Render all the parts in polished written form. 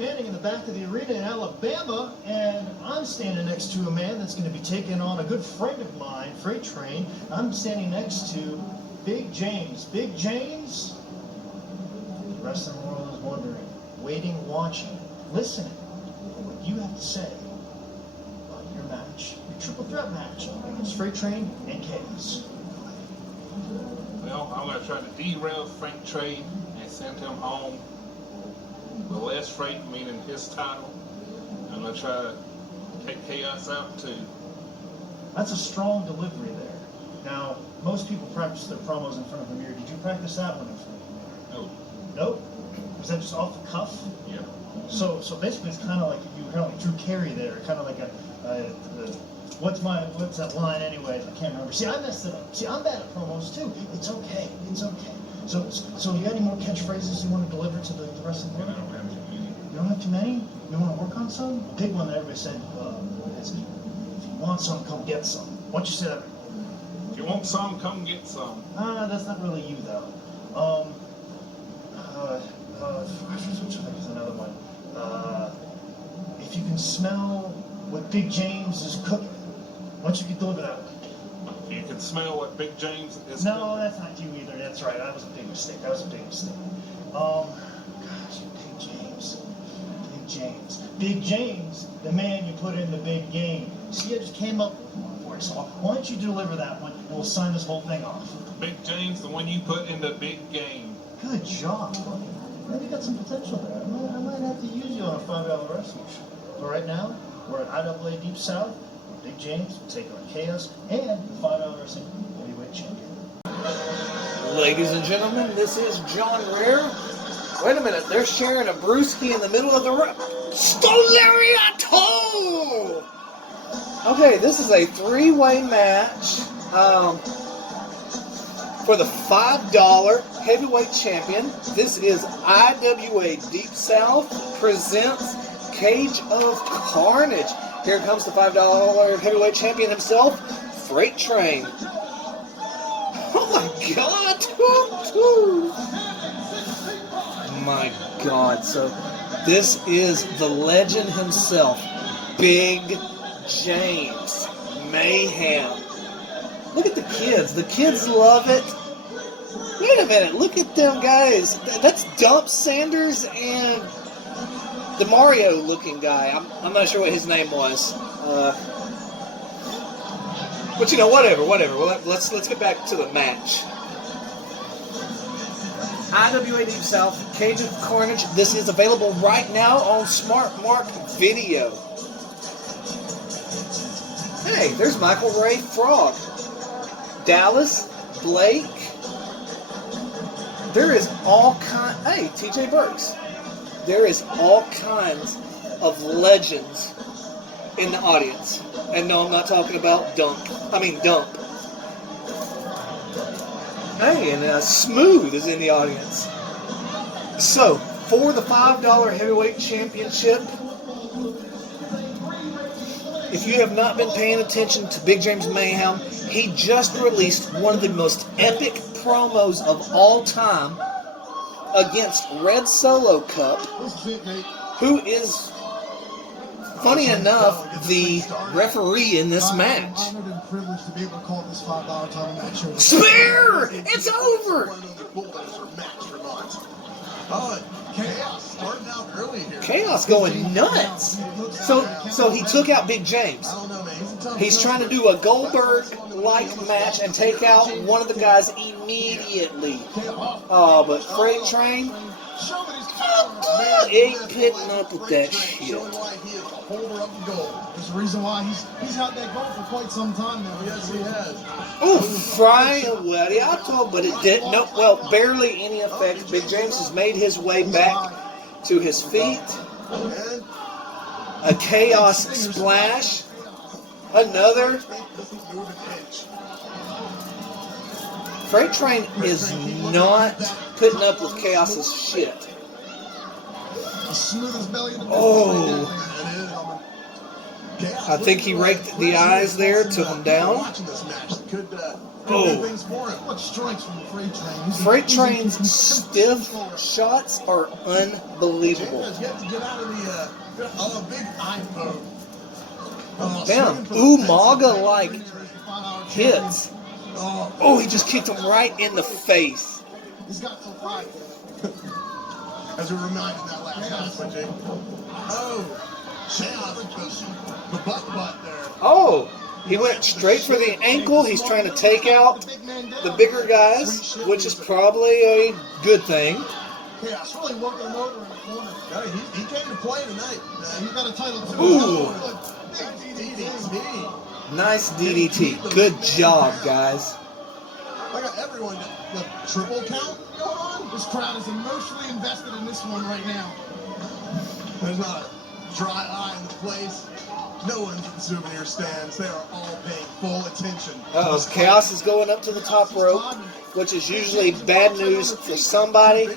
Manning in the back of the arena in Alabama, and I'm standing next to a man that's going to be taking on a good friend of mine, Freight Train. I'm standing next to Big James. Big James, the rest of the world is wondering, waiting, watching, listening to what you have to say about your match, your triple threat match against Freight Train and Kaos. Well, I'm going to try to derail Freight Train and send him home with less freight, meaning his title. I'm going to try to take Kaos out too. That's a strong delivery there. Now, most people practice their promos in front of a mirror. Did you practice that one in front of a mirror? No. Nope. Was that just off the cuff? Yeah. So basically, it's kind of like you kind of like Drew Carey there, kind of like what's that line anyway? I can't remember. See, I messed it up. See, I'm bad at promos too. It's okay. It's okay. So you got any more catchphrases you want to deliver to the rest of the world? I don't have too many. You don't have too many? You want to work on some? A big one that everybody said is, if you want some, come get some. Why don't you say that? If you want some, come get some. That's not really you though. Which I think is another one. If you can smell what Big James is cooking, why don't you deliver that one? You can smell what Big James is No, cooking. that's not you either. That's right. That was a big mistake. Gosh, Big James. Big James. Big James, the man you put in the big game. See, I just came up with one for you. So why don't you deliver that one, and we'll sign this whole thing off. Big James, the one you put in the big game. Good job, buddy. Maybe you got some potential there. I might have to use you on a $5 wrestling show. But right now, we're at IWA Deep South. Big James will take on Kaos and the $5 wrestling heavyweight champion. Ladies and gentlemen, this is John Rare. Wait a minute, they're sharing a brewski in the middle of the room. Stolariato! Okay, this is a three-way match for the $5 heavyweight champion. This is IWA Deep South presents Cage of Carnage. Here comes the $5 heavyweight champion himself, Freight Train. Oh my God! My God! So this is the legend himself, Big James Mayhem. Look at the kids. The kids love it. Wait a minute. Look at them guys. That's Dump Sanders and the Mario-looking guy. I'm not sure what his name was. But you know, whatever. Well, let's get back to the match. IWA Deep South, Cage of Carnage. This is available right now on Smart Mark Video. Hey, there's Michael Ray Frog. Dallas, Blake. There is all kinds. Hey, TJ Burks. There is all kinds of legends in the audience. And no, I'm not talking about Dump. Hey, and Smooth is in the audience. So, for the $5 heavyweight championship, if you have not been paying attention to Big James Mayhem, he just released one of the most epic promos of all time against Red Solo Cup, who is, funny enough, the referee in this match. Spear! It's over! Kaos going nuts. So he took out Big James. He's trying to do a Goldberg-like match and take out one of the guys immediately. Oh, but Freight Train ain't putting up with that shit. There's a reason why he's had that goal for quite some time now. Yes, he has. Oh, but it didn't. No, well, barely any effect. Big James has made his way back to his feet. A Chaos splash. Another. Freight Train is not putting up with Chaos's shit. Oh. I think he raked the eyes there, took him down. could Oh. do things for him. What strikes from the Freight Train? Freight Train's stiff shots are unbelievable. James has yet to get out of the big eye poke. Damn, Umaga-like hits. Oh, he just kicked him right in the face. He's got some fight. As we reminded that last time, switching. Oh, Kaos, the butt there. Oh, he went straight for the ankle. He's trying to take out the bigger guys, which is probably a good thing. Kaos really working him over in the corner. Yeah, he came to play tonight. He got a title too. Ooh. DDT. Nice DDT. Good job, guys. I got everyone. The triple count going on. This crowd is emotionally invested in this one right now. There's not a dry eye in the place. No one's in the souvenir stands. They are all paying full attention. Uh-oh, Chaos is going up to the top rope, which is usually bad news for somebody.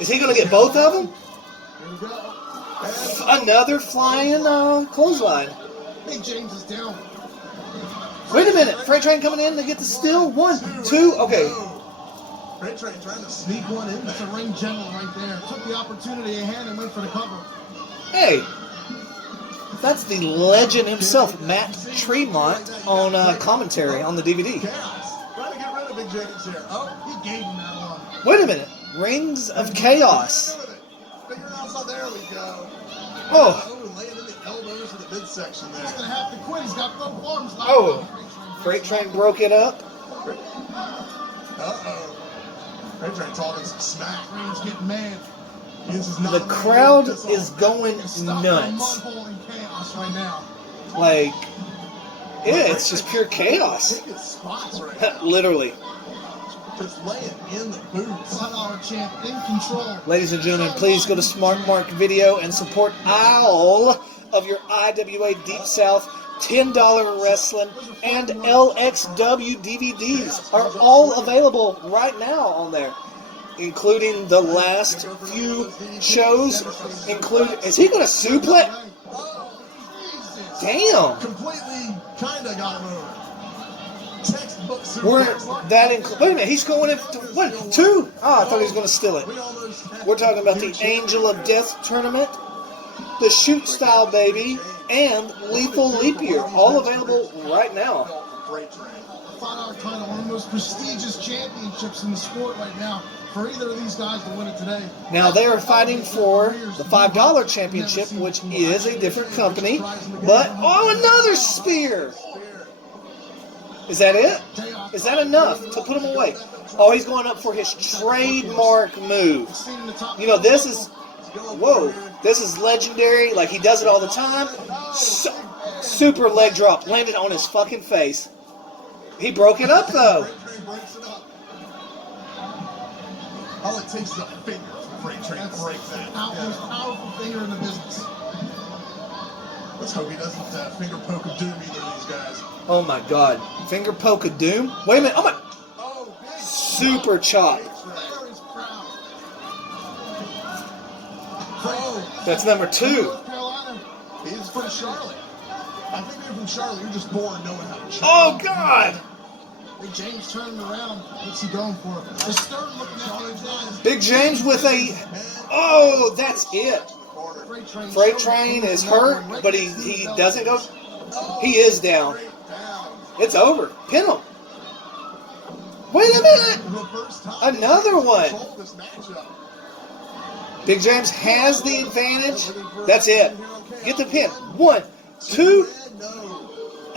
Is he going to get both of them? Here we go. Another flying clothesline. Big James is down. Wait a minute. Freight Train coming in to get the steal. 1, 2. Okay. Freight Train trying to sneak one in. That's a ring general right there. Took the opportunity at hand and went for the cover. Hey. That's the legend himself, Matt Tremont, on commentary on the DVD. Chaos. Trying to get rid of Big James here. Oh, he gave him that one. Wait a minute. Rings of Chaos. Figure it out. There we go. Oh. Laying in the elbows of the midsection there. He's going to have to quit. He's got both arms. Oh. Freight Train broke it up. Uh-oh. Freight Train talking some smack. Train's getting mad. The crowd is going nuts. Right now. Like, yeah, it's just pure chaos. Literally. Just laying in the boots. $1 champ in control. Ladies and gentlemen, please go to Smart Mark Video and support all of your IWA Deep South $10 Wrestling and LXW DVDs are all available right now on there, including the last few shows. Is he going to suplex? Damn. Completely kind of got him over. Textbook Wait a minute, he's going in 1, 2. Oh, I thought he was going to steal it. We're talking about the Angel of Death tournament, the Shoot Style Baby, and Lethal Leap Year, all available right now. $5 title, one of the most prestigious championships in the sport right now. For either of these guys to win it today. Now they are fighting for the $5 championship, which is a different company. But another spear! Is that it? Is that enough to put him away? Oh, he's going up for his trademark move. You know, this is legendary. Like, he does it all the time. Super leg drop, landed on his fucking face. He broke it up though. All it takes is a finger for Freight Train to break that. Most powerful finger in the business. Let's hope he doesn't finger poke of doom either of these guys. Oh my god. Finger poke of doom? Wait a minute. Oh my. Super chop. That's number 2. He's from Charlotte. I think you're from Charlotte. You're just born knowing how to chop. Oh god. Big James turning around. What's he going for? The Stern looking at Big James with a... Oh, that's it. Freight Train is hurt, but he doesn't go... He is down. It's over. Pin him. Wait a minute. Another one. Big James has the advantage. That's it. Get the pin. 1, 2...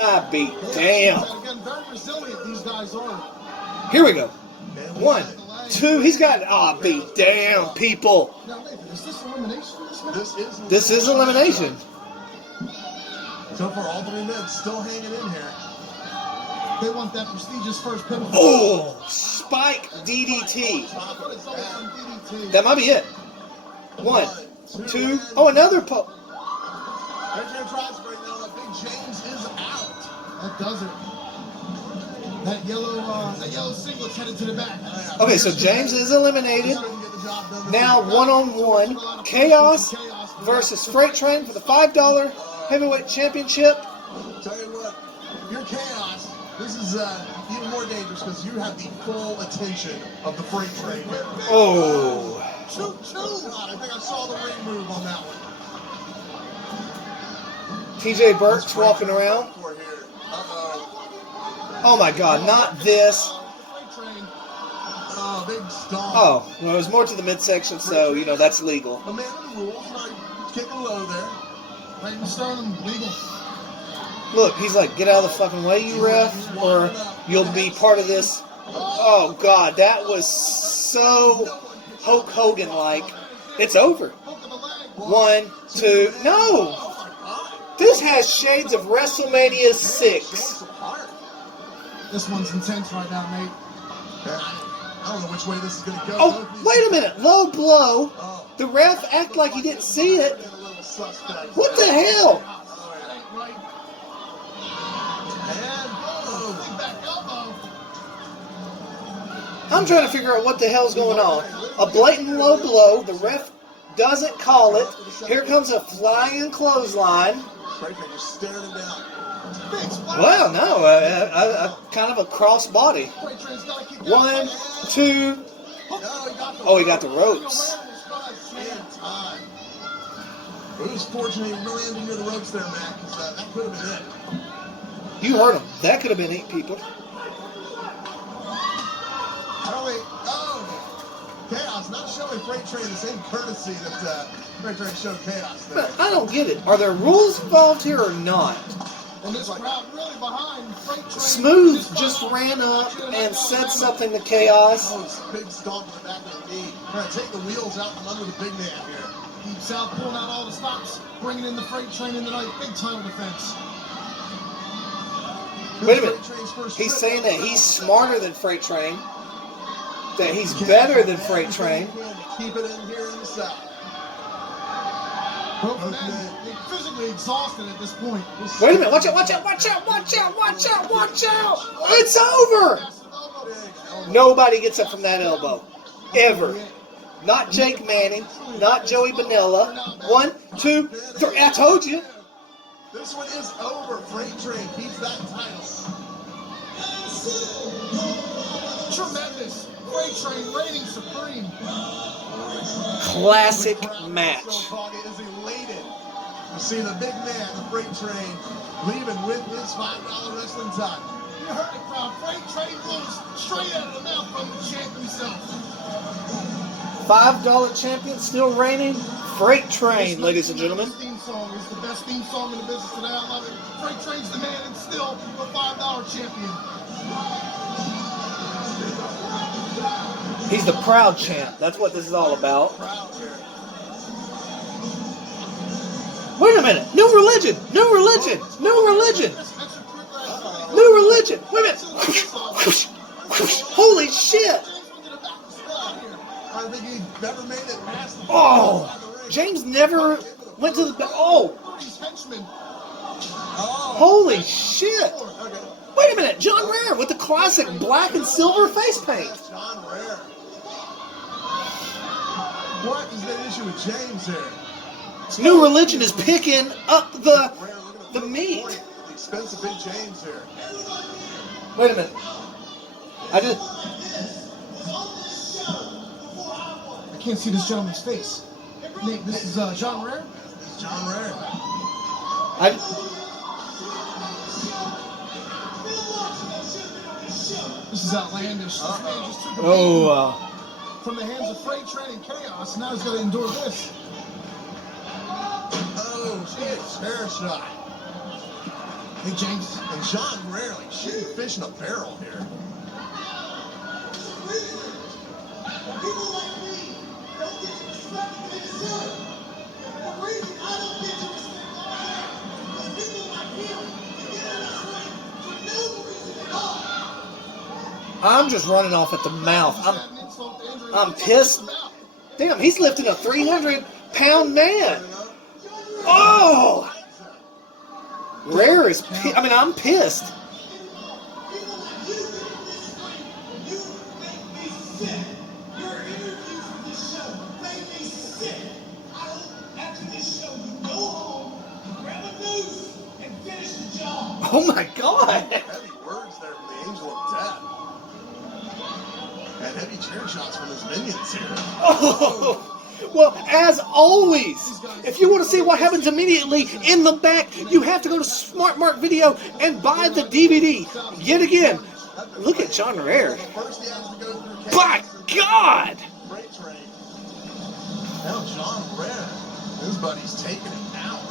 I beat damn. Here we go. 1, 2. He's got beat damn people. This is elimination. So far, all 3 men still hanging in here. They want that prestigious first pin. Oh, spike DDT. That might be it. 1, 2. Oh, another poke. James is out. That does it. That yellow singlet's headed to the back. Okay, so James is eliminated. Now 1-on-1, Chaos versus Freight Train for the $5 heavyweight championship. Tell you what, if you're Chaos, This is even more dangerous because you have the full attention of the freight train here. Oh. Shoot, shoot! God, I think I saw the ring move on that one. TJ Burke's walking around. For here. Uh-oh. Oh my God, not this. Freight train. Oh, big stomp. Oh, well, it was more to the midsection, so, you know, that's legal. A man of the rules, not kicking low there. Right in sternum, legal. Look, he's like, get out of the fucking way, you ref, or you'll be part of this. Oh God, that was so Hulk Hogan-like. It's over. 1, 2, no! This has shades of WrestleMania 6. This one's intense right now, Nate. I don't know which way this is going to go. Oh, wait a minute. Low blow. The ref act like he didn't see it. What the hell? I'm trying to figure out what the hell's going on. A blatant low blow. The ref doesn't call it. Here comes a flying clothesline. Well, no, kind of a cross body. 1, 2. Oh, he got the ropes. It was fortunate he really ended near the ropes there, Matt, because that could have been it. You heard him. That could have been 8 people. Chaos not showing Freight Train the same courtesy that Freight Train showed Chaos there. But I don't get it. Are there rules involved here or not? And this crowd really behind Freight Train. Smooth just ran up and said something to Chaos. Oh, big stomp to the back of the knee. Trying to take the wheels out from under the big man here. Deep South pulling out all the stops, bringing in the Freight Train in tonight. Big title defense. Wait a minute. He's saying that he's smarter than Freight Train. That he's better than Freight Train. Keep it in here in the South. They're physically exhausted at this point. Wait a minute. Watch out, watch out, watch out, watch out, watch out, watch out. It's over. Nobody gets up from that elbow. Ever. Not Jake Manning. Not Joey Bonilla. 1, 2, 3. I told you. This one is over. Freight Train keeps that title. Tremendous. Freight Train reigning supreme. Classic match. Is elated to see the big man, the Freight Train, leaving with his $5 wrestling title. You heard it, crowd. Freight Train moves straight out of the mouth from the champ himself. $5 champion still reigning. Freight Train, ladies and gentlemen. This theme song is the best theme song in the business today. I love it. Freight Train's the man and still the $5 champion. He's the proud champ. That's what this is all about. Wait a minute. New religion. New religion. New religion. New religion. Wait a minute. Holy shit. I think he never made it past the Oh. James never went to the... Oh. Holy shit. Wait a minute. John Rare with the classic black and silver face paint. John Rare. What is the issue with James here? New religion is picking up the meat. Expensive big James here. Wait a minute. I can't see this gentleman's face. Nate, this is John Rare? John Rare. This is outlandish. This man just took a beating from the hands of Freight Train and Chaos. Now he's got to endure this. Oh, shit. Chair shot. Hey, James. And John Rare, like shooting fish in a barrel here. People like me don't get to respect the deserve. The reason I don't get to respect my man is people like him get in this ring for no reason at all. I'm just running off at the mouth. I'm pissed. Damn, he's lifting a 300-pound man. Oh! Rare is I'm pissed. Oh my God! Heavy words there And heavy chair shots from his minions here. Oh, well, as always, if you want to see what happens immediately in the back, you have to go to Smart Mark Video and buy the DVD. Yet again, look at John Rare. First he has to go through By God! Freight train. Now John Rare, his buddy's taking him out.